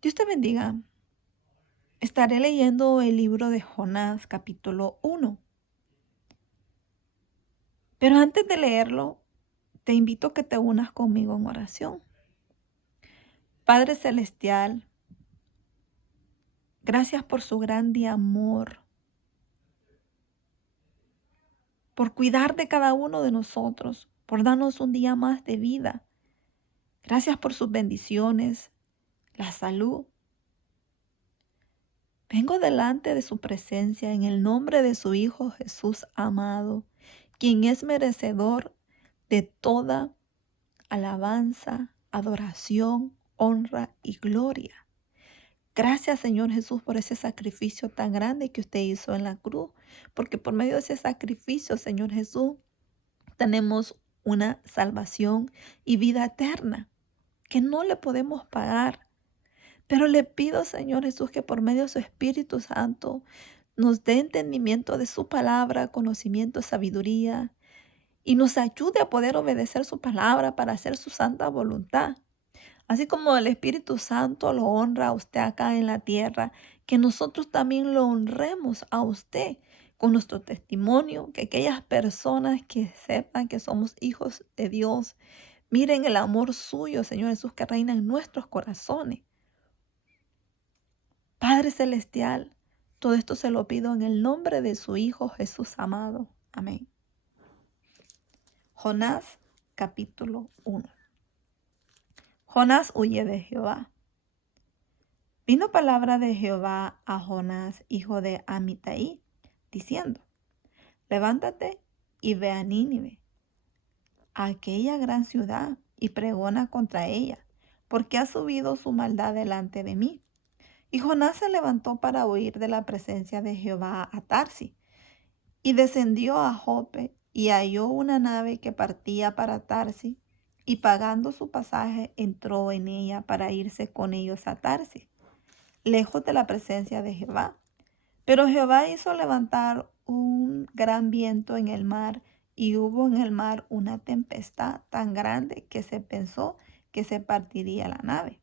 Dios te bendiga. Estaré leyendo el libro de Jonás, capítulo 1. Pero antes de leerlo, te invito a que te unas conmigo en oración. Padre Celestial, gracias por su grande amor, por cuidar de cada uno de nosotros, por darnos un día más de vida. Gracias por sus bendiciones, la salud. Vengo delante de su presencia en el nombre de su Hijo Jesús amado, quien es merecedor de toda alabanza, adoración, honra y gloria. Gracias, Señor Jesús, por ese sacrificio tan grande que usted hizo en la cruz, porque por medio de ese sacrificio, Señor Jesús, tenemos una salvación y vida eterna que no le podemos pagar. Pero le pido, Señor Jesús, que por medio de su Espíritu Santo nos dé entendimiento de su palabra, conocimiento, sabiduría, y nos ayude a poder obedecer su palabra para hacer su santa voluntad. Así como el Espíritu Santo lo honra a usted acá en la tierra, que nosotros también lo honremos a usted con nuestro testimonio, que aquellas personas que sepan que somos hijos de Dios, miren el amor suyo, Señor Jesús, que reina en nuestros corazones. Padre Celestial, todo esto se lo pido en el nombre de su Hijo Jesús amado. Amén. Jonás, capítulo 1. Jonás huye de Jehová. Vino palabra de Jehová a Jonás, hijo de Amitai, diciendo: Levántate y ve a Nínive, a aquella gran ciudad, y pregona contra ella, porque ha subido su maldad delante de mí. Y Jonás se levantó para huir de la presencia de Jehová a Tarsis, y descendió a Jope, y halló una nave que partía para Tarsis, y pagando su pasaje entró en ella para irse con ellos a Tarsis, lejos de la presencia de Jehová. Pero Jehová hizo levantar un gran viento en el mar, y hubo en el mar una tempestad tan grande que se pensó que se partiría la nave.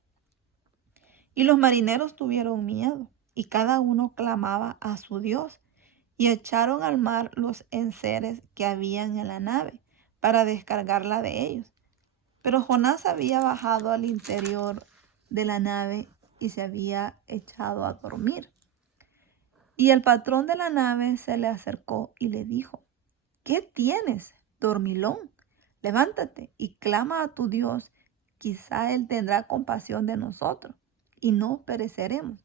Y los marineros tuvieron miedo, y cada uno clamaba a su Dios, y echaron al mar los enseres que habían en la nave, para descargarla de ellos. Pero Jonás había bajado al interior de la nave y se había echado a dormir. Y el patrón de la nave se le acercó y le dijo: ¿Qué tienes, dormilón? Levántate y clama a tu Dios, quizá Él tendrá compasión de nosotros y no pereceremos.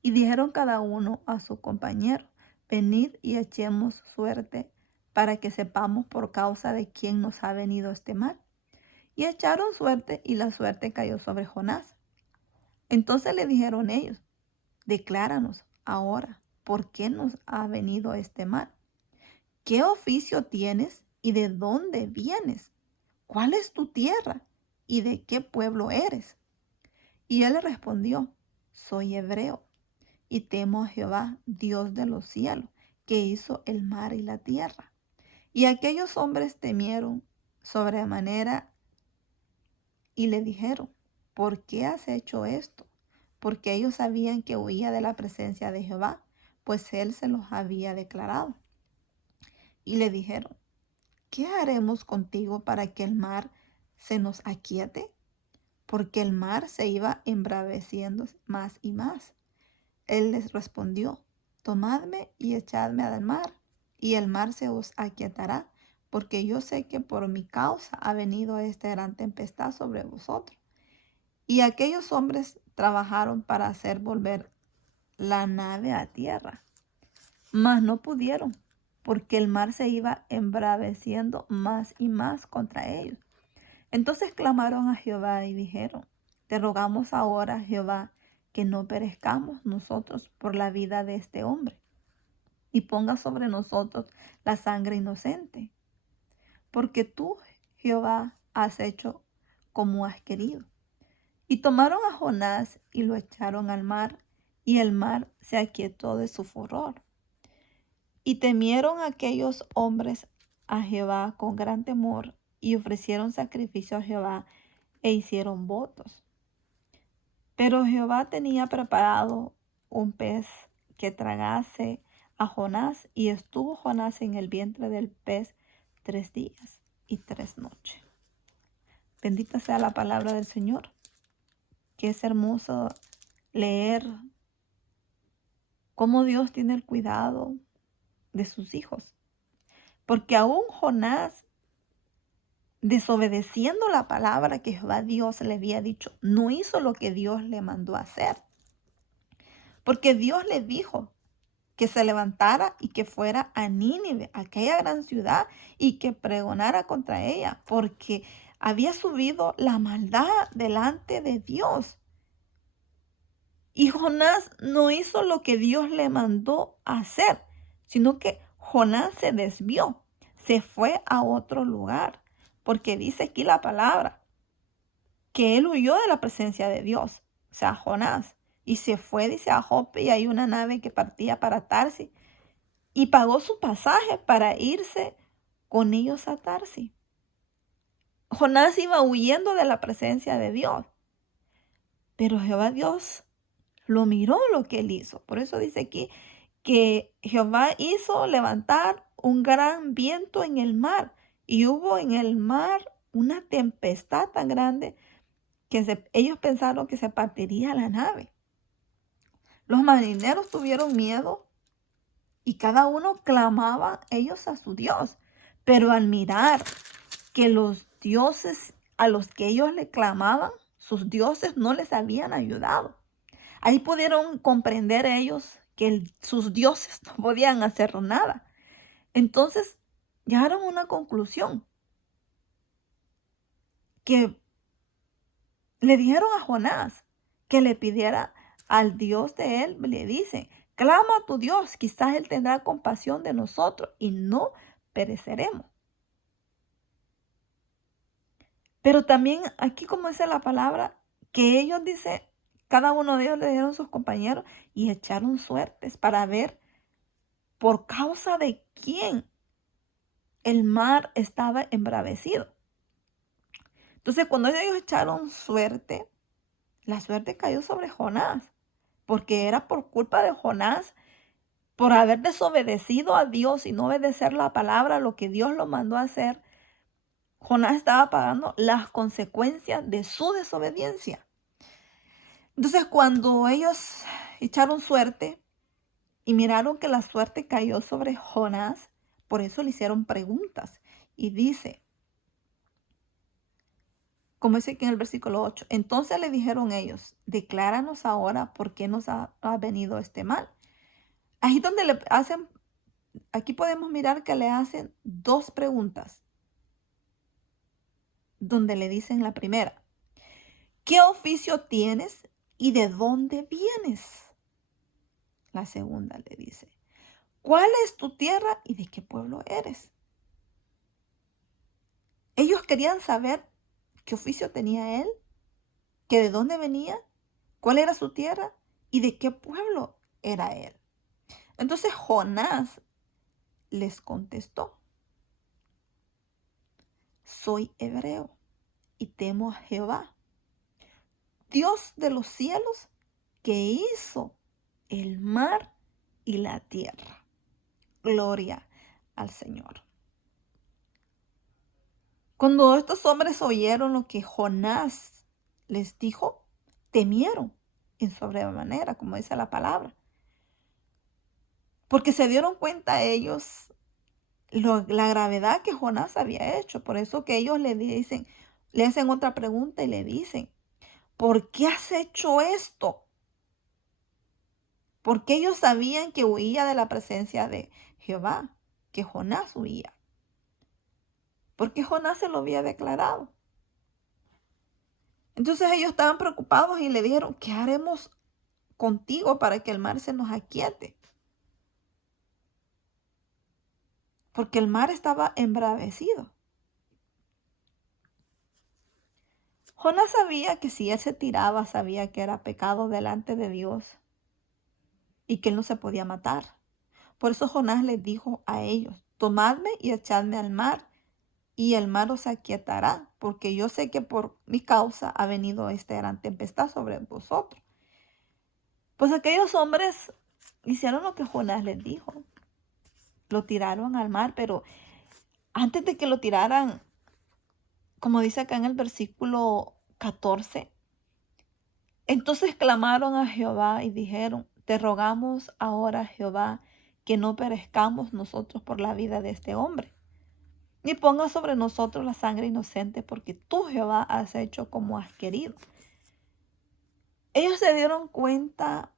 Y dijeron cada uno a su compañero: Venid y echemos suerte, para que sepamos por causa de quién nos ha venido este mal. Y echaron suerte, y la suerte cayó sobre Jonás. Entonces le dijeron ellos: Decláranos ahora por qué nos ha venido este mal. ¿Qué oficio tienes y de dónde vienes? ¿Cuál es tu tierra y de qué pueblo eres? Y él respondió: Soy hebreo y temo a Jehová, Dios de los cielos, que hizo el mar y la tierra. Y aquellos hombres temieron sobremanera y le dijeron: ¿Por qué has hecho esto? Porque ellos sabían que huía de la presencia de Jehová, pues él se los había declarado. Y le dijeron: ¿Qué haremos contigo para que el mar se nos aquiete? Porque el mar se iba embraveciendo más y más. Él les respondió: Tomadme y echadme al mar, y el mar se os aquietará, porque yo sé que por mi causa ha venido esta gran tempestad sobre vosotros. Y aquellos hombres trabajaron para hacer volver la nave a tierra, mas no pudieron, porque el mar se iba embraveciendo más y más contra ellos. Entonces clamaron a Jehová y dijeron: Te rogamos ahora, Jehová, que no perezcamos nosotros por la vida de este hombre, y ponga sobre nosotros la sangre inocente, porque tú, Jehová, has hecho como has querido. Y tomaron a Jonás y lo echaron al mar, y el mar se aquietó de su furor. Y temieron aquellos hombres a Jehová con gran temor, y ofrecieron sacrificio a Jehová e hicieron votos. Pero Jehová tenía preparado un pez que tragase a Jonás, y estuvo Jonás en el vientre del pez 3 días y 3 noches. Bendita sea la palabra del Señor, que es hermoso leer cómo Dios tiene el cuidado de sus hijos. Porque aún Jonás, desobedeciendo la palabra que Jehová Dios le había dicho, no hizo lo que Dios le mandó a hacer. Porque Dios le dijo que se levantara y que fuera a Nínive, aquella gran ciudad, y que pregonara contra ella, porque había subido la maldad delante de Dios. Y Jonás no hizo lo que Dios le mandó hacer, sino que Jonás se desvió, se fue a otro lugar, porque dice aquí la palabra que él huyó de la presencia de Dios, o sea, Jonás, y se fue, dice, a Jope, y hay una nave que partía para Tarsis, y pagó su pasaje para irse con ellos a Tarsis. Jonás iba huyendo de la presencia de Dios, pero Jehová Dios lo miró lo que él hizo. Por eso dice aquí que Jehová hizo levantar un gran viento en el mar, y hubo en el mar una tempestad tan grande que ellos pensaron que se partiría la nave. Los marineros tuvieron miedo y cada uno clamaba ellos a su Dios. Pero al mirar que los dioses a los que ellos le clamaban, sus dioses no les habían ayudado, ahí pudieron comprender ellos que sus dioses no podían hacer nada. Entonces llegaron a una conclusión, que le dijeron a Jonás que le pidiera al Dios de él. Le dice: clama a tu Dios, quizás él tendrá compasión de nosotros y no pereceremos. Pero también aquí, como dice la palabra, que ellos, dice, cada uno de ellos le dieron a sus compañeros y echaron suertes para ver por causa de quién el mar estaba embravecido. Entonces, cuando ellos echaron suerte, la suerte cayó sobre Jonás, porque era por culpa de Jonás, por haber desobedecido a Dios y no obedecer la palabra, lo que Dios lo mandó a hacer. Jonás estaba pagando las consecuencias de su desobediencia. Entonces, cuando ellos echaron suerte y miraron que la suerte cayó sobre Jonás, por eso le hicieron preguntas. Y dice, como dice aquí en el versículo 8, entonces le dijeron ellos: decláranos ahora por qué nos ha venido este mal. Ahí donde le hacen, aquí podemos mirar que le hacen 2 preguntas, donde le dicen la primera: ¿qué oficio tienes y de dónde vienes? La segunda le dice: ¿cuál es tu tierra y de qué pueblo eres? Ellos querían saber qué oficio tenía él, que de dónde venía, cuál era su tierra y de qué pueblo era él. Entonces Jonás les contestó: soy hebreo y temo a Jehová, Dios de los cielos, que hizo el mar y la tierra. Gloria al Señor. Cuando estos hombres oyeron lo que Jonás les dijo, temieron en sobremanera, como dice la palabra, porque se dieron cuenta ellos la gravedad que Jonás había hecho. Por eso que ellos le hacen otra pregunta y le dicen: ¿por qué has hecho esto? Porque ellos sabían que huía de la presencia de Jehová, que Jonás huía, porque Jonás se lo había declarado. Entonces ellos estaban preocupados y le dijeron: ¿qué haremos contigo para que el mar se nos aquiete? Porque el mar estaba embravecido. Jonás sabía que si él se tiraba, sabía que era pecado delante de Dios y que él no se podía matar. Por eso Jonás les dijo a ellos: tomadme y echadme al mar, y el mar os aquietará, porque yo sé que por mi causa ha venido esta gran tempestad sobre vosotros. Pues aquellos hombres hicieron lo que Jonás les dijo. Lo tiraron al mar, pero antes de que lo tiraran, como dice acá en el versículo 14, entonces clamaron a Jehová y dijeron: te rogamos ahora, Jehová, que no perezcamos nosotros por la vida de este hombre, ni ponga sobre nosotros la sangre inocente, porque tú, Jehová, has hecho como has querido. Ellos se dieron cuenta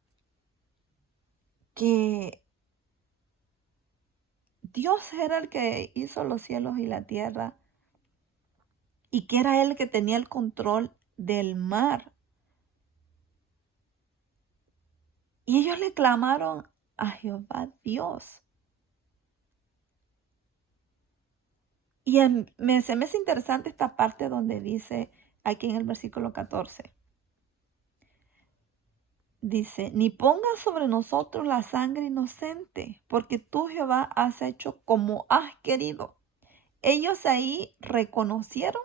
que Dios era el que hizo los cielos y la tierra, y que era Él el que tenía el control del mar. Y ellos le clamaron a Jehová Dios. Y se me hace interesante esta parte donde dice, aquí en el versículo 14, dice: ni pongas sobre nosotros la sangre inocente, porque tú, Jehová, has hecho como has querido. Ellos ahí reconocieron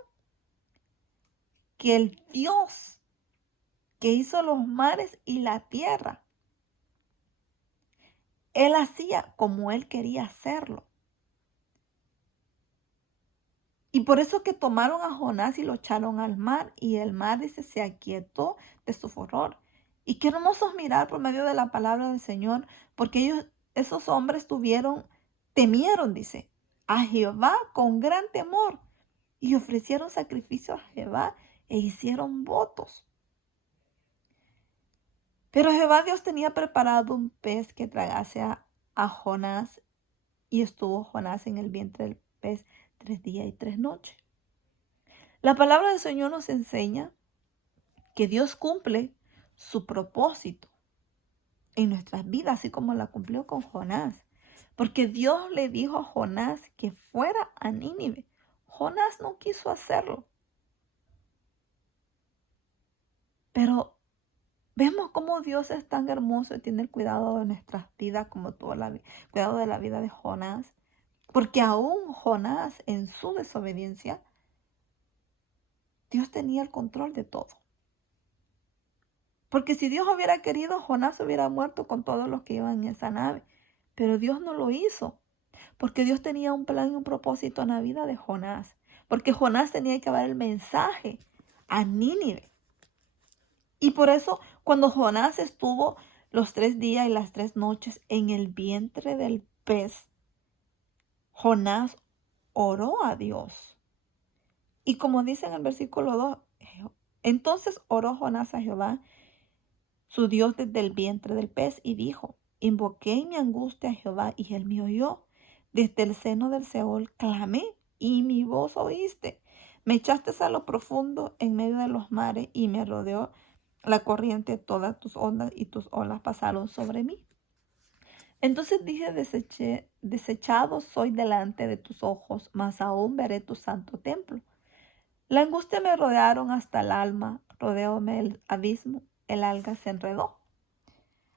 que el Dios que hizo los mares y la tierra, Él hacía como Él quería hacerlo. Y por eso que tomaron a Jonás y lo echaron al mar, y el mar, dice, se aquietó de su furor. Y qué hermoso es mirar por medio de la palabra del Señor, porque esos hombres temieron, dice, a Jehová con gran temor, y ofrecieron sacrificio a Jehová e hicieron votos. Pero Jehová Dios tenía preparado un pez que tragase a Jonás, y estuvo Jonás en el vientre del pez 3 días y 3 noches. La palabra del Señor nos enseña que Dios cumple su propósito en nuestras vidas, así como la cumplió con Jonás. Porque Dios le dijo a Jonás que fuera a Nínive. Jonás no quiso hacerlo. Pero vemos cómo Dios es tan hermoso y tiene el cuidado de nuestras vidas, como tuvo el cuidado de la vida de Jonás. Porque aún Jonás, en su desobediencia, Dios tenía el control de todo. Porque si Dios hubiera querido, Jonás hubiera muerto con todos los que iban en esa nave. Pero Dios no lo hizo, porque Dios tenía un plan y un propósito en la vida de Jonás. Porque Jonás tenía que dar el mensaje a Nínive. Y por eso, cuando Jonás estuvo los 3 días y las 3 noches en el vientre del pez, Jonás oró a Dios. Y como dice en el versículo 2, entonces oró Jonás a Jehová, su Dios, desde el vientre del pez, y dijo: invoqué en mi angustia a Jehová, y él me oyó. Desde el seno del Seol clamé, y mi voz oíste. Me echaste a lo profundo en medio de los mares, y me rodeó la corriente, todas tus ondas y tus olas pasaron sobre mí. Entonces dije: desechado soy delante de tus ojos, mas aún veré tu santo templo. La angustia me rodearon hasta el alma, rodeóme el abismo, el alga se enredó.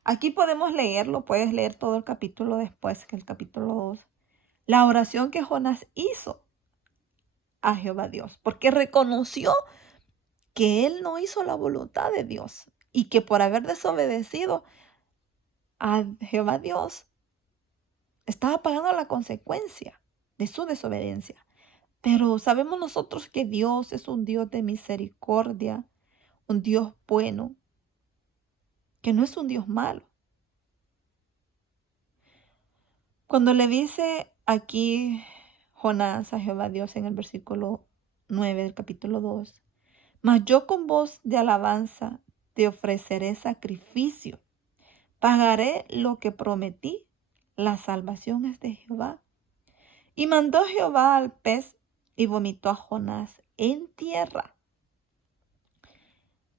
Aquí podemos leerlo, puedes leer todo el capítulo después que el capítulo 2. La oración que Jonás hizo a Jehová Dios, porque reconoció que él no hizo la voluntad de Dios y que por haber desobedecido a Jehová Dios estaba pagando la consecuencia de su desobediencia. Pero sabemos nosotros que Dios es un Dios de misericordia, un Dios bueno, que no es un Dios malo. Cuando le dice aquí Jonás a Jehová Dios en el versículo 9 del capítulo 2, mas yo con voz de alabanza te ofreceré sacrificio, pagaré lo que prometí, la salvación es de Jehová. Y mandó Jehová al pez y vomitó a Jonás en tierra.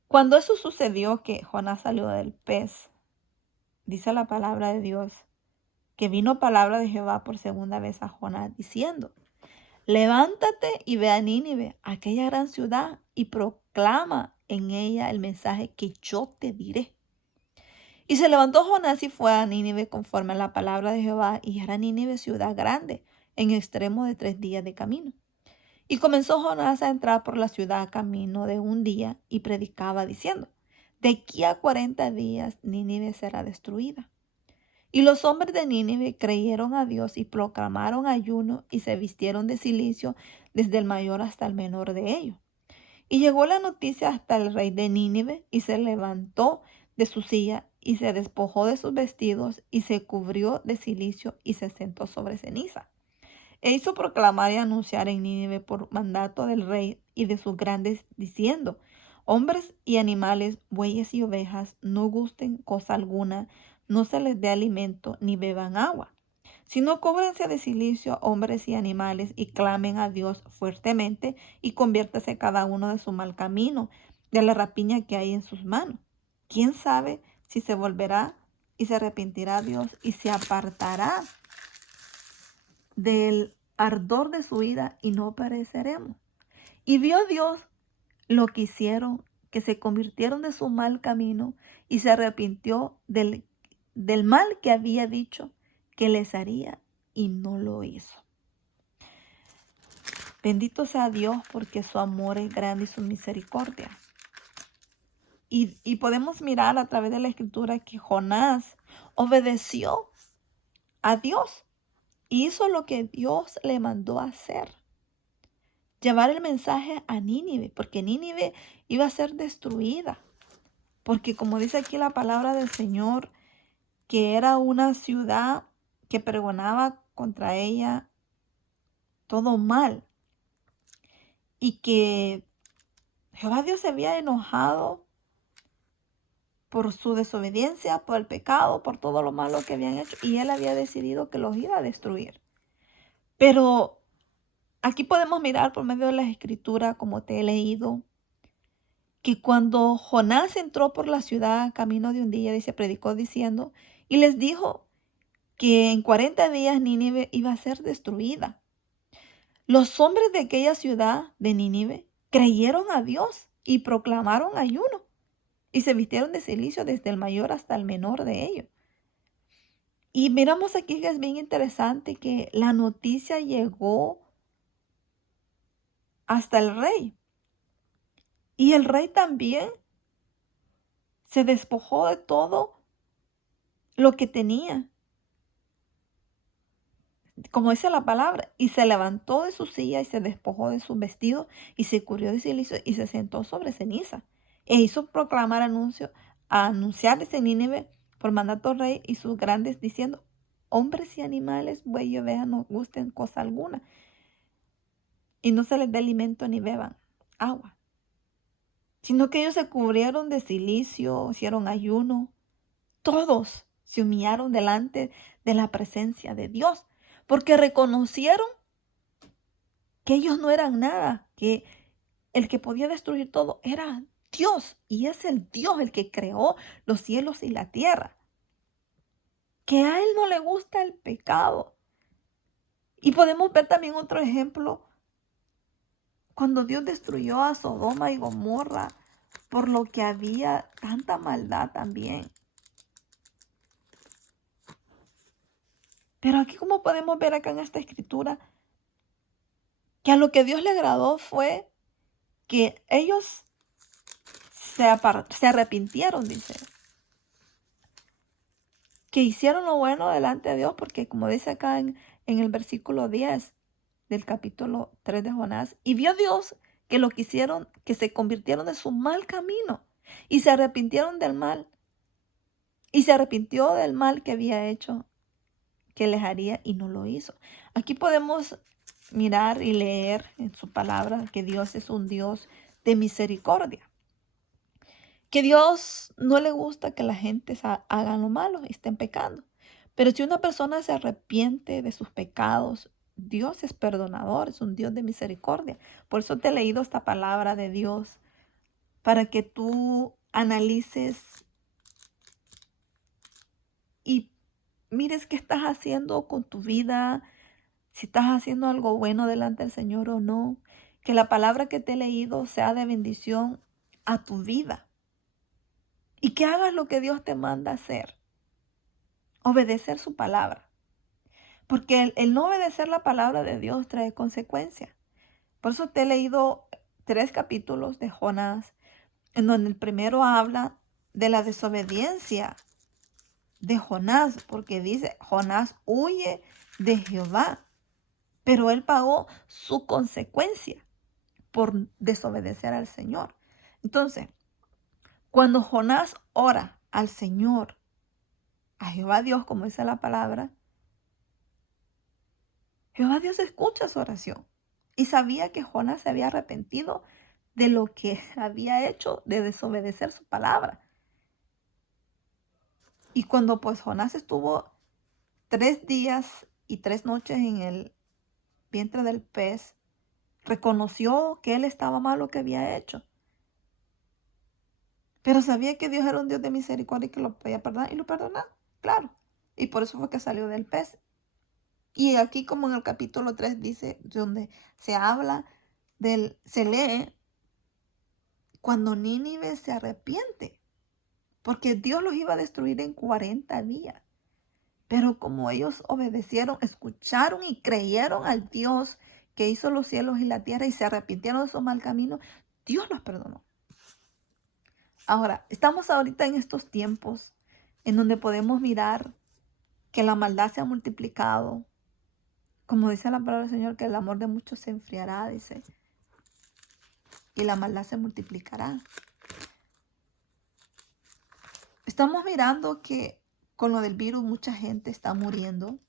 Cuando eso sucedió, que Jonás salió del pez, dice la palabra de Dios, que vino palabra de Jehová por segunda vez a Jonás, diciendo: levántate y ve a Nínive, aquella gran ciudad, y proclama en ella el mensaje que yo te diré. Y se levantó Jonás y fue a Nínive conforme a la palabra de Jehová, y era Nínive ciudad grande, en extremo de 3 días de camino. Y comenzó Jonás a entrar por la ciudad a camino de un día y predicaba diciendo, de aquí a 40 días Nínive será destruida. Y los hombres de Nínive creyeron a Dios y proclamaron ayuno y se vistieron de cilicio desde el mayor hasta el menor de ellos. Y llegó la noticia hasta el rey de Nínive y se levantó de su silla y se despojó de sus vestidos y se cubrió de cilicio y se sentó sobre ceniza. E hizo proclamar y anunciar en Nínive por mandato del rey y de sus grandes, diciendo, hombres y animales, bueyes y ovejas, no gusten cosa alguna, no se les dé alimento ni beban agua, sino cúbrense de cilicio hombres y animales y clamen a Dios fuertemente y conviértase cada uno de su mal camino, de la rapiña que hay en sus manos. ¿Quién sabe si se volverá y se arrepentirá Dios y se apartará del ardor de su ira y no pereceremos? Y vio Dios lo que hicieron, que se convirtieron de su mal camino y se arrepintió del mal que había dicho que les haría y no lo hizo. Bendito sea Dios porque su amor es grande y su misericordia. Y podemos mirar a través de la escritura que Jonás obedeció a Dios. Hizo lo que Dios le mandó a hacer. Llevar el mensaje a Nínive, porque Nínive iba a ser destruida. Porque como dice aquí la palabra del Señor, que era una ciudad que pregonaba contra ella todo mal. Y que Jehová Dios se había enojado por su desobediencia, por el pecado, por todo lo malo que habían hecho. Y él había decidido que los iba a destruir. Pero aquí podemos mirar por medio de las escrituras, como te he leído, que cuando Jonás entró por la ciudad camino de un día, dice, predicó diciendo, y les dijo que en 40 días Nínive iba a ser destruida. Los hombres de aquella ciudad de Nínive creyeron a Dios y proclamaron ayuno y se vistieron de cilicio desde el mayor hasta el menor de ellos. Y miramos aquí que es bien interesante que la noticia llegó hasta el rey. Y el rey también se despojó de todo lo que tenía, como dice la palabra, y se levantó de su silla y se despojó de sus vestidos y se cubrió de silicio y se sentó sobre ceniza. E hizo proclamar anunciar en Nínive por mandato del rey y sus grandes diciendo, hombres y animales, buey y oveja no gusten cosa alguna y no se les dé alimento ni beban agua, sino que ellos se cubrieron de cilicio, hicieron ayuno. Todos se humillaron delante de la presencia de Dios, porque reconocieron que ellos no eran nada, que el que podía destruir todo era Dios, y es el Dios el que creó los cielos y la tierra, que a Él no le gusta el pecado. Y podemos ver también otro ejemplo, cuando Dios destruyó a Sodoma y Gomorra, por lo que había tanta maldad también. Pero aquí, como podemos ver acá en esta escritura, que a lo que Dios le agradó fue que ellos se arrepintieron, dice. Que hicieron lo bueno delante de Dios, porque como dice acá en el versículo 10 del capítulo 3 de Jonás, y vio Dios que lo que hicieron, que se convirtieron de su mal camino y se arrepintieron del mal. Y se arrepintió del mal que había hecho, que les haría y no lo hizo. Aquí podemos mirar y leer en su palabra que Dios es un Dios de misericordia. Que Dios no le gusta que la gente haga lo malo y estén pecando. Pero si una persona se arrepiente de sus pecados, Dios es perdonador, es un Dios de misericordia. Por eso te he leído esta palabra de Dios, para que tú analices y mires qué estás haciendo con tu vida, si estás haciendo algo bueno delante del Señor o no. Que la palabra que te he leído sea de bendición a tu vida. Y que hagas lo que Dios te manda hacer. Obedecer su palabra. Porque el no obedecer la palabra de Dios trae consecuencias. Por eso te he leído 3 capítulos de Jonás, en donde el primero habla de la desobediencia de Jonás, porque dice, Jonás huye de Jehová, pero él pagó su consecuencia por desobedecer al Señor. Entonces, cuando Jonás ora al Señor, a Jehová Dios, como dice la palabra, Jehová Dios escucha su oración. Y sabía que Jonás se había arrepentido de lo que había hecho, de desobedecer su palabra. Y cuando pues Jonás estuvo 3 días y 3 noches en el vientre del pez, reconoció que él estaba mal lo que había hecho. Pero sabía que Dios era un Dios de misericordia y que lo podía perdonar, y lo perdonó, claro. Y por eso fue que salió del pez. Y aquí, como en el capítulo 3 dice, donde se habla se lee cuando Nínive se arrepiente, porque Dios los iba a destruir en 40 días. Pero como ellos obedecieron, escucharon y creyeron al Dios que hizo los cielos y la tierra y se arrepintieron de su mal camino, Dios los perdonó. Ahora, estamos ahorita en estos tiempos en donde podemos mirar que la maldad se ha multiplicado. Como dice la palabra del Señor, que el amor de muchos se enfriará, dice, y la maldad se multiplicará. Estamos mirando que con lo del virus mucha gente está muriendo.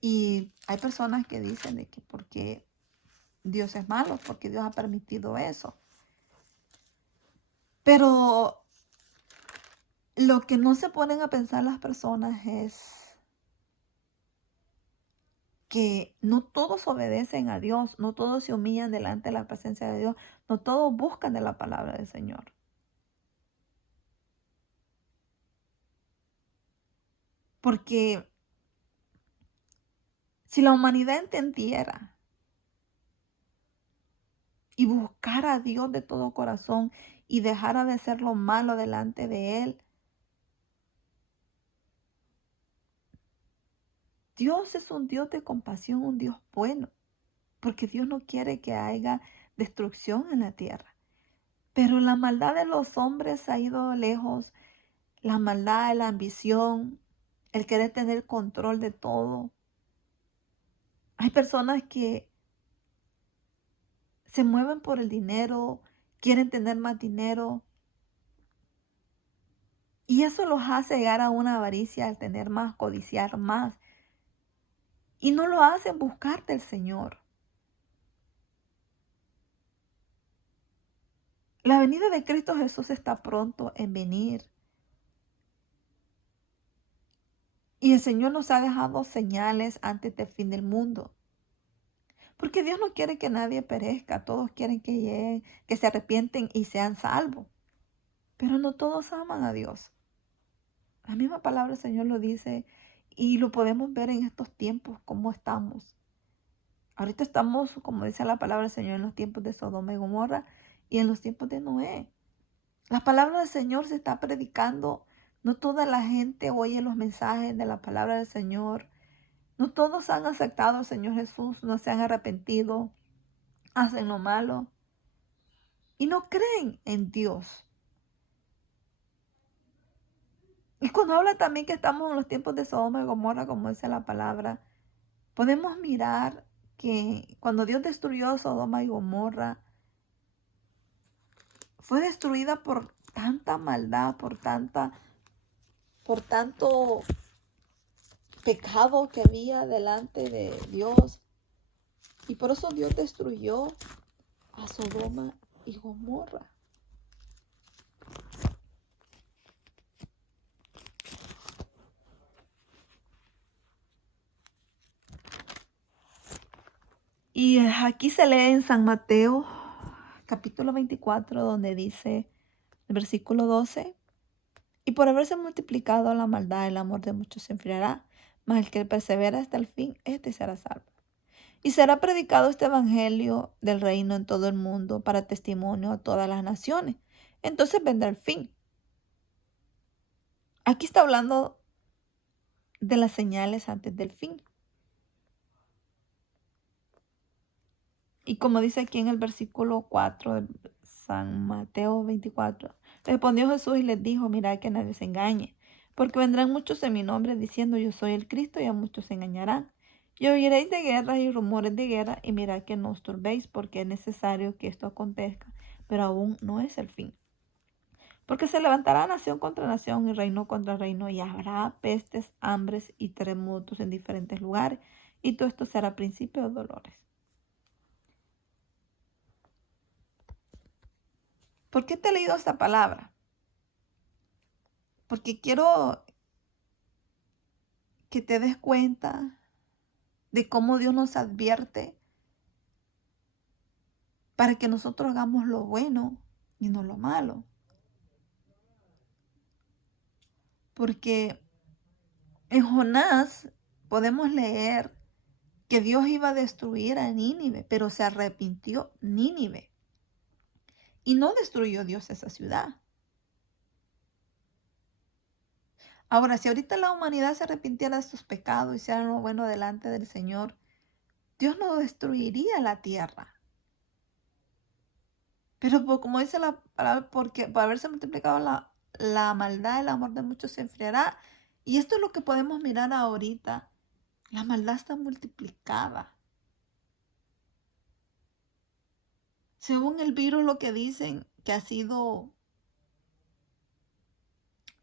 Y hay personas que dicen de que porque Dios es malo, porque Dios ha permitido eso. Pero lo que no se ponen a pensar las personas es que no todos obedecen a Dios, no todos se humillan delante de la presencia de Dios, no todos buscan de la palabra del Señor. Porque si la humanidad entendiera y buscara a Dios de todo corazón y dejara de hacer lo malo delante de Él, Dios es un Dios de compasión, un Dios bueno, porque Dios no quiere que haya destrucción en la tierra. Pero la maldad de los hombres ha ido lejos, la maldad, la ambición, el querer tener control de todo. Hay personas que se mueven por el dinero, quieren tener más dinero. Y eso los hace llegar a una avaricia, al tener más, codiciar más. Y no lo hacen buscar del Señor. La venida de Cristo Jesús está pronto en venir. Y el Señor nos ha dejado señales antes del fin del mundo. Porque Dios no quiere que nadie perezca. Todos quieren que lleguen, que se arrepienten y sean salvos. Pero no todos aman a Dios. La misma palabra del Señor lo dice y lo podemos ver en estos tiempos, cómo estamos. Ahorita estamos, como dice la palabra del Señor, en los tiempos de Sodoma y Gomorra y en los tiempos de Noé. La palabra del Señor se está predicando. No toda la gente oye los mensajes de la palabra del Señor. No todos han aceptado al Señor Jesús, no se han arrepentido, hacen lo malo y no creen en Dios. Y cuando habla también que estamos en los tiempos de Sodoma y Gomorra, como dice la palabra, podemos mirar que cuando Dios destruyó Sodoma y Gomorra, fue destruida por tanta maldad, por tanto pecado que había delante de Dios. Y por eso Dios destruyó a Sodoma y Gomorra. Y aquí se lee en San Mateo, capítulo 24, donde dice, el versículo 12, y por haberse multiplicado la maldad, el amor de muchos se enfriará, mas el que persevera hasta el fin, este será salvo. Y será predicado este evangelio del reino en todo el mundo para testimonio a todas las naciones. Entonces vendrá el fin. Aquí está hablando de las señales antes del fin. Y como dice aquí en el versículo 4 de San Mateo 24, respondió Jesús y les dijo, mirad que nadie se engañe, porque vendrán muchos en mi nombre diciendo yo soy el Cristo y a muchos se engañarán. Y oiréis de guerras y rumores de guerra y mirad que no os turbéis porque es necesario que esto acontezca, pero aún no es el fin. Porque se levantará nación contra nación y reino contra reino y habrá pestes, hambres y terremotos en diferentes lugares y todo esto será principio de dolores. ¿Por qué te he leído esta palabra? Porque quiero que te des cuenta de cómo Dios nos advierte para que nosotros hagamos lo bueno y no lo malo. Porque en Jonás podemos leer que Dios iba a destruir a Nínive, pero se arrepintió Nínive y no destruyó Dios esa ciudad. Ahora, si ahorita la humanidad se arrepintiera de sus pecados y hiciera lo bueno delante del Señor, Dios no destruiría la tierra. Pero como dice la palabra, porque por haberse multiplicado la maldad, el amor de muchos se enfriará. Y esto es lo que podemos mirar ahorita. La maldad está multiplicada. Según el virus, lo que dicen que ha sido,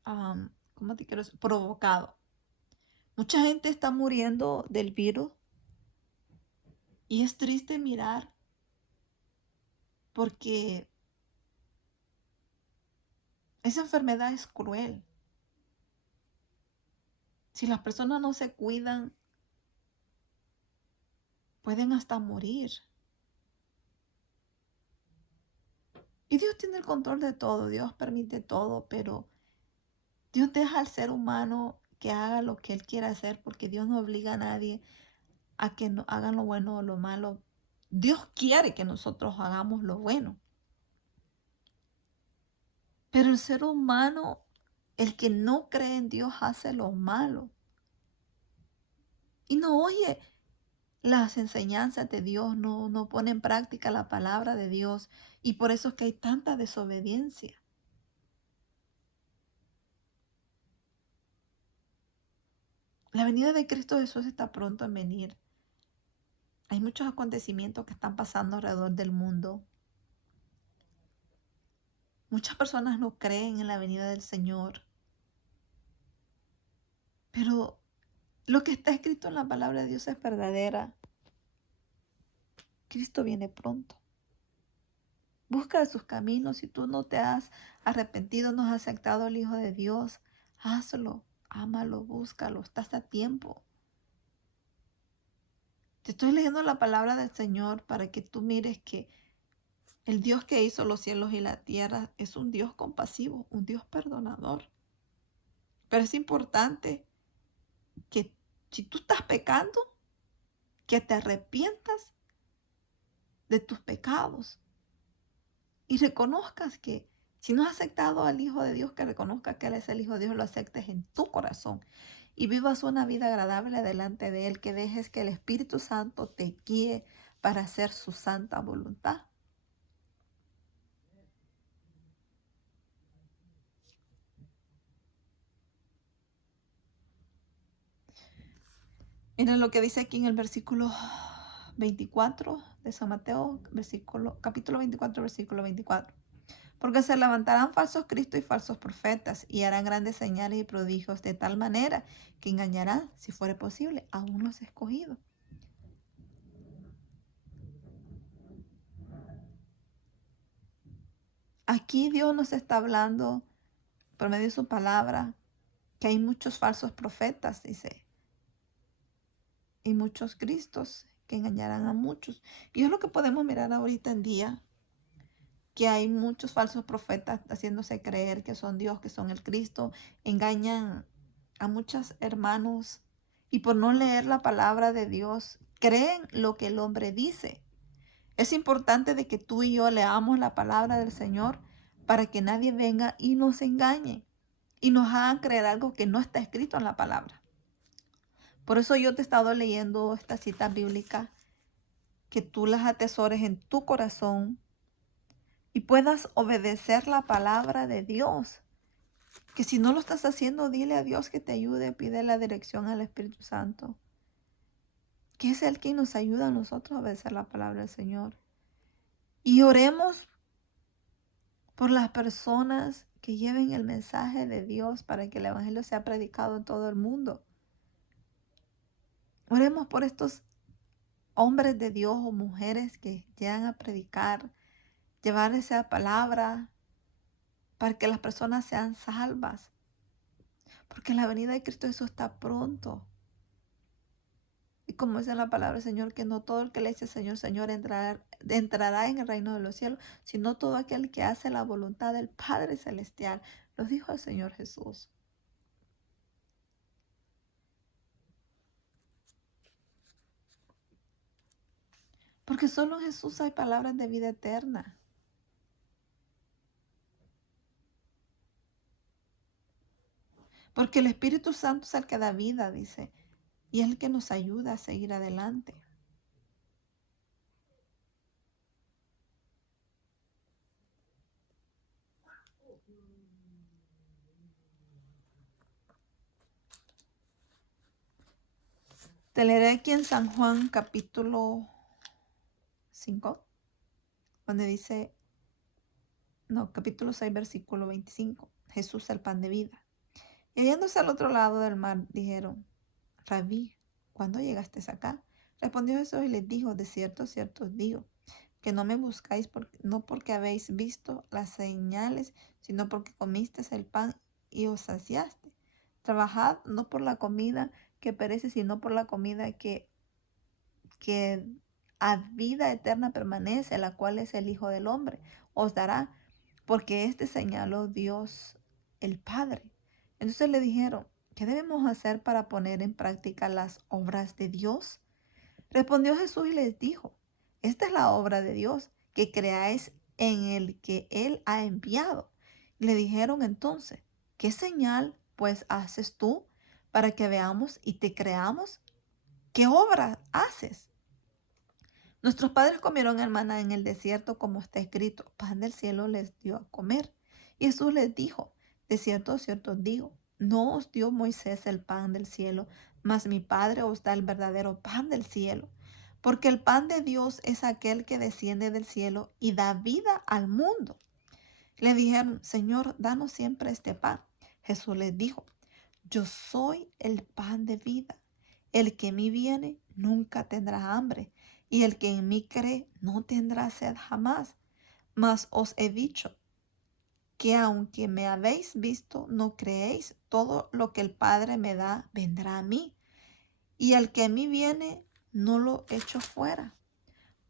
¿cómo te quiero decir? Provocado. Mucha gente está muriendo del virus y es triste mirar porque esa enfermedad es cruel. Si las personas no se cuidan, pueden hasta morir. Y Dios tiene el control de todo, Dios permite todo, pero Dios deja al ser humano que haga lo que él quiera hacer, porque Dios no obliga a nadie a que no hagan lo bueno o lo malo. Dios quiere que nosotros hagamos lo bueno. Pero el ser humano, el que no cree en Dios, hace lo malo. Y no oye las enseñanzas de Dios, no pone en práctica la palabra de Dios. Y por eso es que hay tanta desobediencia. La venida de Cristo Jesús está pronto en venir. Hay muchos acontecimientos que están pasando alrededor del mundo. Muchas personas no creen en la venida del Señor. Pero lo que está escrito en la palabra de Dios es verdadera. Cristo viene pronto. Busca de sus caminos. Si tú no te has arrepentido, no has aceptado al Hijo de Dios, hazlo, ámalo, búscalo. Estás a tiempo. Te estoy leyendo la palabra del Señor para que tú mires que el Dios que hizo los cielos y la tierra es un Dios compasivo, un Dios perdonador. Pero es importante que si tú estás pecando, que te arrepientas de tus pecados y reconozcas que si no has aceptado al Hijo de Dios, que reconozcas que Él es el Hijo de Dios, lo aceptes en tu corazón y vivas una vida agradable delante de Él, que dejes que el Espíritu Santo te guíe para hacer su santa voluntad. Miren lo que dice aquí en el versículo 24 de San Mateo, capítulo 24, versículo 24. Porque se levantarán falsos cristos y falsos profetas y harán grandes señales y prodigios de tal manera que engañarán, si fuere posible, aún los escogidos. Aquí Dios nos está hablando por medio de su palabra que hay muchos falsos profetas, dice, y muchos cristos que engañarán a muchos. Y es lo que podemos mirar ahorita en día, que hay muchos falsos profetas haciéndose creer que son Dios, que son el Cristo, engañan a muchos hermanos y por no leer la palabra de Dios, creen lo que el hombre dice. Es importante de que tú y yo leamos la palabra del Señor para que nadie venga y nos engañe y nos hagan creer algo que no está escrito en la palabra. Por eso yo te he estado leyendo esta cita bíblica que tú las atesores en tu corazón y puedas obedecer la palabra de Dios. Que si no lo estás haciendo, dile a Dios que te ayude, pide la dirección al Espíritu Santo, que es el que nos ayuda a nosotros a obedecer la palabra del Señor. Y oremos por las personas que lleven el mensaje de Dios para que el Evangelio sea predicado en todo el mundo. Oremos por estos hombres de Dios o mujeres que llegan a predicar, llevar esa palabra para que las personas sean salvas. Porque la venida de Cristo Jesús está pronto. Y como dice la palabra del Señor, que no todo el que le dice Señor, Señor entrará en el reino de los cielos, sino todo aquel que hace la voluntad del Padre Celestial. Lo dijo el Señor Jesús. Porque solo en Jesús hay palabras de vida eterna. Porque el Espíritu Santo es el que da vida, dice, y es el que nos ayuda a seguir adelante. Te leeré aquí en San Juan capítulo 5, donde dice, capítulo 6, versículo 25, Jesús el pan de vida. Y hallándose al otro lado del mar, dijeron, Rabí, ¿cuándo llegaste acá? Respondió Jesús y les dijo, de cierto, cierto os digo, que no me buscáis no porque habéis visto las señales, sino porque comisteis el pan y os saciaste. Trabajad no por la comida que perece, sino por la comida que a vida eterna permanece, la cual es el Hijo del Hombre. Os dará, porque este señaló Dios el Padre. Entonces le dijeron, ¿qué debemos hacer para poner en práctica las obras de Dios? Respondió Jesús y les dijo, esta es la obra de Dios, que creáis en el que Él ha enviado. Le dijeron entonces, ¿qué señal pues haces tú para que veamos y te creamos? ¿Qué obra haces? Nuestros padres comieron el maná en el desierto, como está escrito, pan del cielo les dio a comer. Y Jesús les dijo, de cierto os digo, no os dio Moisés el pan del cielo, mas mi Padre os da el verdadero pan del cielo. Porque el pan de Dios es aquel que desciende del cielo y da vida al mundo. Le dijeron, Señor, danos siempre este pan. Jesús les dijo, yo soy el pan de vida. El que en mí viene nunca tendrá hambre, y el que en mí cree no tendrá sed jamás. Mas os he dicho que aunque me habéis visto, no creéis. Todo lo que el Padre me da vendrá a mí, y el que en mí viene no lo echo fuera,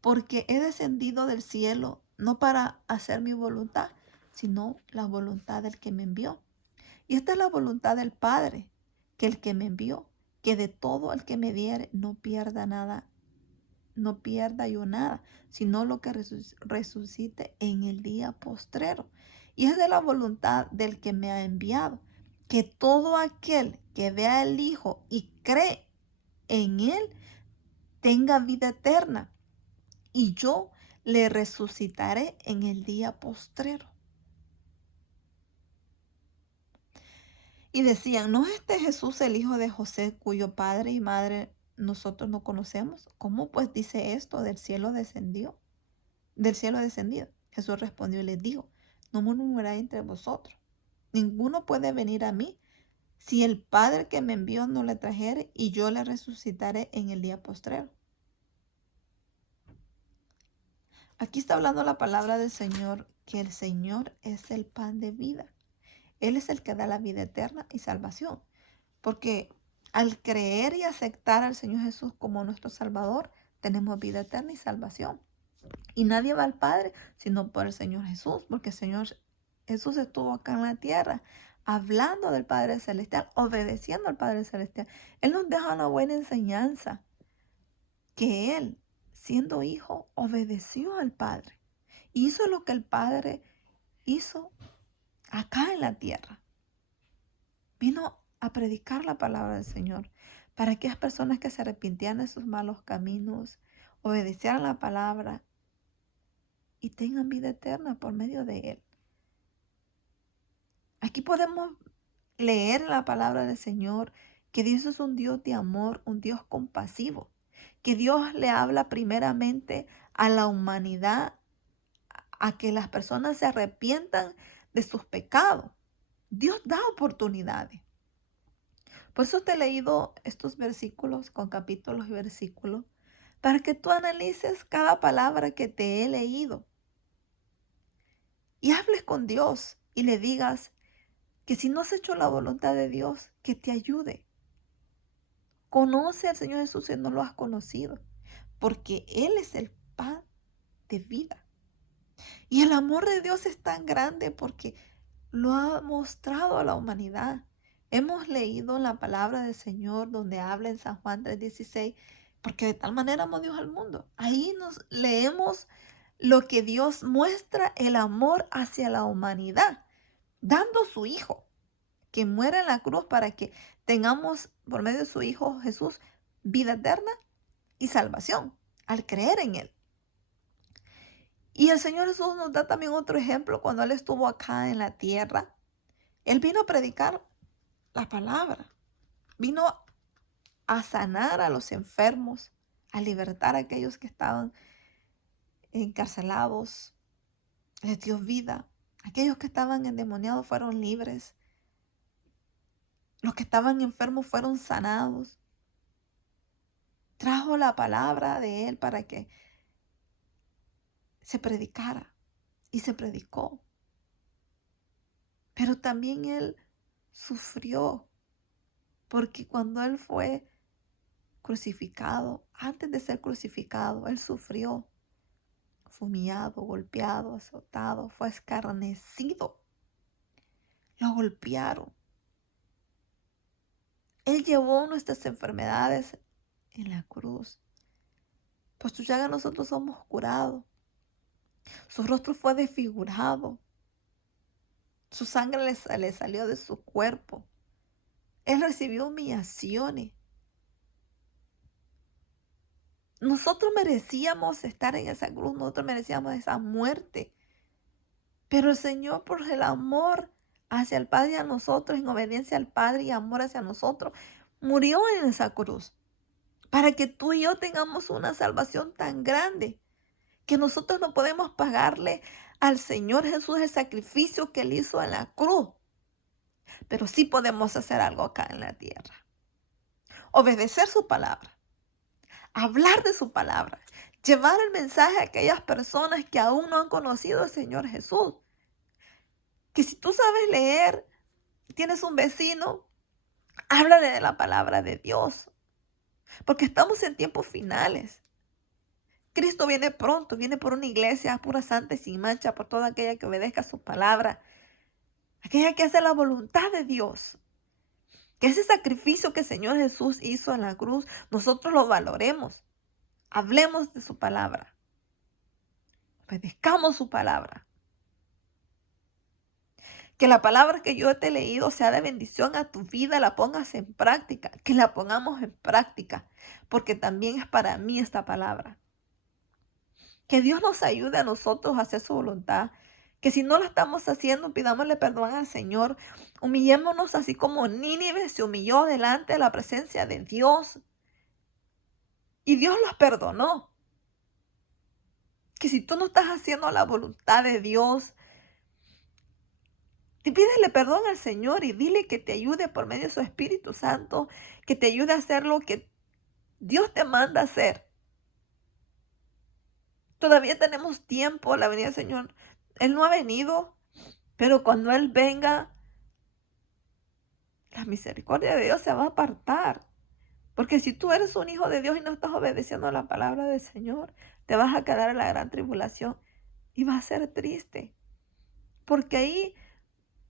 porque he descendido del cielo no para hacer mi voluntad, sino la voluntad del que me envió. Y esta es la voluntad del Padre, que el que me envió, que de todo el que me diere no pierda nada, no pierda yo nada, sino lo que resucite en el día postrero. Y es de la voluntad del que me ha enviado, que todo aquel que vea al Hijo y cree en Él tenga vida eterna, y yo le resucitaré en el día postrero. Y decían, ¿no es este Jesús el hijo de José, cuyo padre y madre nosotros no conocemos? ¿Cómo pues dice esto, del cielo descendió? Del cielo descendido. Jesús respondió y les dijo, no murmuráis entre vosotros. Ninguno puede venir a mí si el Padre que me envió no le trajere, y yo le resucitaré en el día postrero. Aquí está hablando la palabra del Señor, que el Señor es el pan de vida. Él es el que da la vida eterna y salvación. Porque al creer y aceptar al Señor Jesús como nuestro Salvador, tenemos vida eterna y salvación. Y nadie va al Padre sino por el Señor Jesús, porque el Señor Jesús estuvo acá en la tierra hablando del Padre Celestial, obedeciendo al Padre Celestial. Él nos deja una buena enseñanza, que Él, siendo hijo, obedeció al Padre. Hizo lo que el Padre hizo acá en la tierra. Vino a predicar la palabra del Señor para aquellas personas que se arrepentían de sus malos caminos obedecieran la palabra y tengan vida eterna por medio de él. Aquí podemos leer la palabra del Señor que Dios es un Dios de amor, un Dios compasivo, que Dios le habla primeramente a la humanidad, a que las personas se arrepientan de sus pecados. Dios da oportunidades. Por eso te he leído estos versículos con capítulos y versículos, para que tú analices cada palabra que te he leído y hables con Dios y le digas que si no has hecho la voluntad de Dios, que te ayude. Conoce al Señor Jesús si no lo has conocido, porque Él es el pan de vida. Y el amor de Dios es tan grande porque lo ha mostrado a la humanidad. Hemos leído la palabra del Señor donde habla en San Juan 3:16, porque de tal manera amó Dios al mundo. Ahí nos leemos lo que Dios muestra el amor hacia la humanidad, dando su Hijo, que muera en la cruz para que tengamos por medio de su Hijo Jesús vida eterna y salvación al creer en Él. Y el Señor Jesús nos da también otro ejemplo cuando Él estuvo acá en la tierra. Él vino a predicar la palabra, vino a sanar a los enfermos, a libertar a aquellos que estaban encarcelados, les dio vida. Aquellos que estaban endemoniados fueron libres. Los que estaban enfermos fueron sanados. Trajo la palabra de Él para que se predicara y se predicó. Pero también Él sufrió, porque cuando Él fue crucificado, antes de ser crucificado, Él sufrió. Fue humillado, golpeado, azotado, fue escarnecido. Lo golpearon. Él llevó nuestras enfermedades en la cruz. Por su llaga nosotros somos curados. Su rostro fue desfigurado. Su sangre le salió de su cuerpo. Él recibió humillaciones. Nosotros merecíamos estar en esa cruz. Nosotros merecíamos esa muerte. Pero el Señor, por el amor hacia el Padre y a nosotros, en obediencia al Padre y amor hacia nosotros, murió en esa cruz. Para que tú y yo tengamos una salvación tan grande que nosotros no podemos pagarle al Señor Jesús el sacrificio que Él hizo en la cruz. Pero sí podemos hacer algo acá en la tierra. Obedecer su palabra. Hablar de su palabra. Llevar el mensaje a aquellas personas que aún no han conocido al Señor Jesús. Que si tú sabes leer, tienes un vecino, háblale de la palabra de Dios. Porque estamos en tiempos finales. Cristo viene pronto, viene por una iglesia pura, santa y sin mancha, por toda aquella que obedezca su palabra. Aquella que hace la voluntad de Dios. Que ese sacrificio que el Señor Jesús hizo en la cruz, nosotros lo valoremos. Hablemos de su palabra. Obedezcamos su palabra. Que la palabra que yo te he leído sea de bendición a tu vida, la pongas en práctica. Que la pongamos en práctica, porque también es para mí esta palabra. Que Dios nos ayude a nosotros a hacer su voluntad. Que si no lo estamos haciendo, pidámosle perdón al Señor. Humillémonos así como Nínive se humilló delante de la presencia de Dios. Y Dios los perdonó. Que si tú no estás haciendo la voluntad de Dios, pídele perdón al Señor y dile que te ayude por medio de su Espíritu Santo, que te ayude a hacer lo que Dios te manda hacer. Todavía tenemos tiempo, la venida del Señor. Él no ha venido, pero cuando Él venga, la misericordia de Dios se va a apartar. Porque si tú eres un hijo de Dios y no estás obedeciendo la palabra del Señor, te vas a quedar en la gran tribulación y vas a ser triste. Porque ahí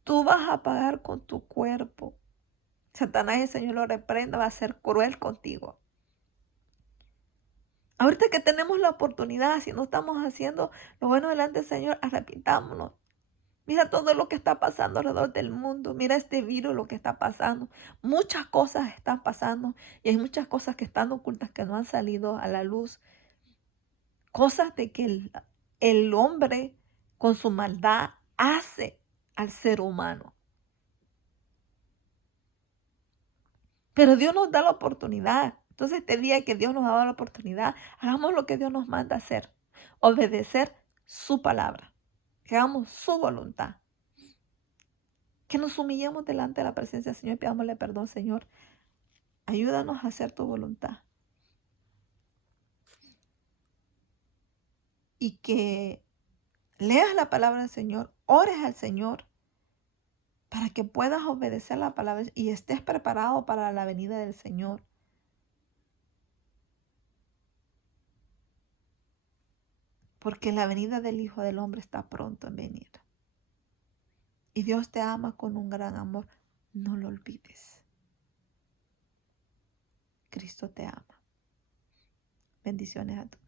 tú vas a pagar con tu cuerpo. Satanás, el Señor lo reprenda, va a ser cruel contigo. Ahorita que tenemos la oportunidad, si no estamos haciendo lo bueno delante del Señor, arrepintámonos. Mira todo lo que está pasando alrededor del mundo. Mira este virus, lo que está pasando. Muchas cosas están pasando y hay muchas cosas que están ocultas que no han salido a la luz. cosas de que el hombre con su maldad hace al ser humano. Pero Dios nos da la oportunidad. Entonces este día que Dios nos ha dado la oportunidad, hagamos lo que Dios nos manda hacer. Obedecer su palabra. Que hagamos su voluntad. Que nos humillemos delante de la presencia del Señor y pidámosle perdón, Señor. Ayúdanos a hacer tu voluntad. Y que leas la palabra del Señor, ores al Señor, para que puedas obedecer la palabra y estés preparado para la venida del Señor. Porque la venida del Hijo del Hombre está pronto en venir. Y Dios te ama con un gran amor. No lo olvides. Cristo te ama. Bendiciones a todos.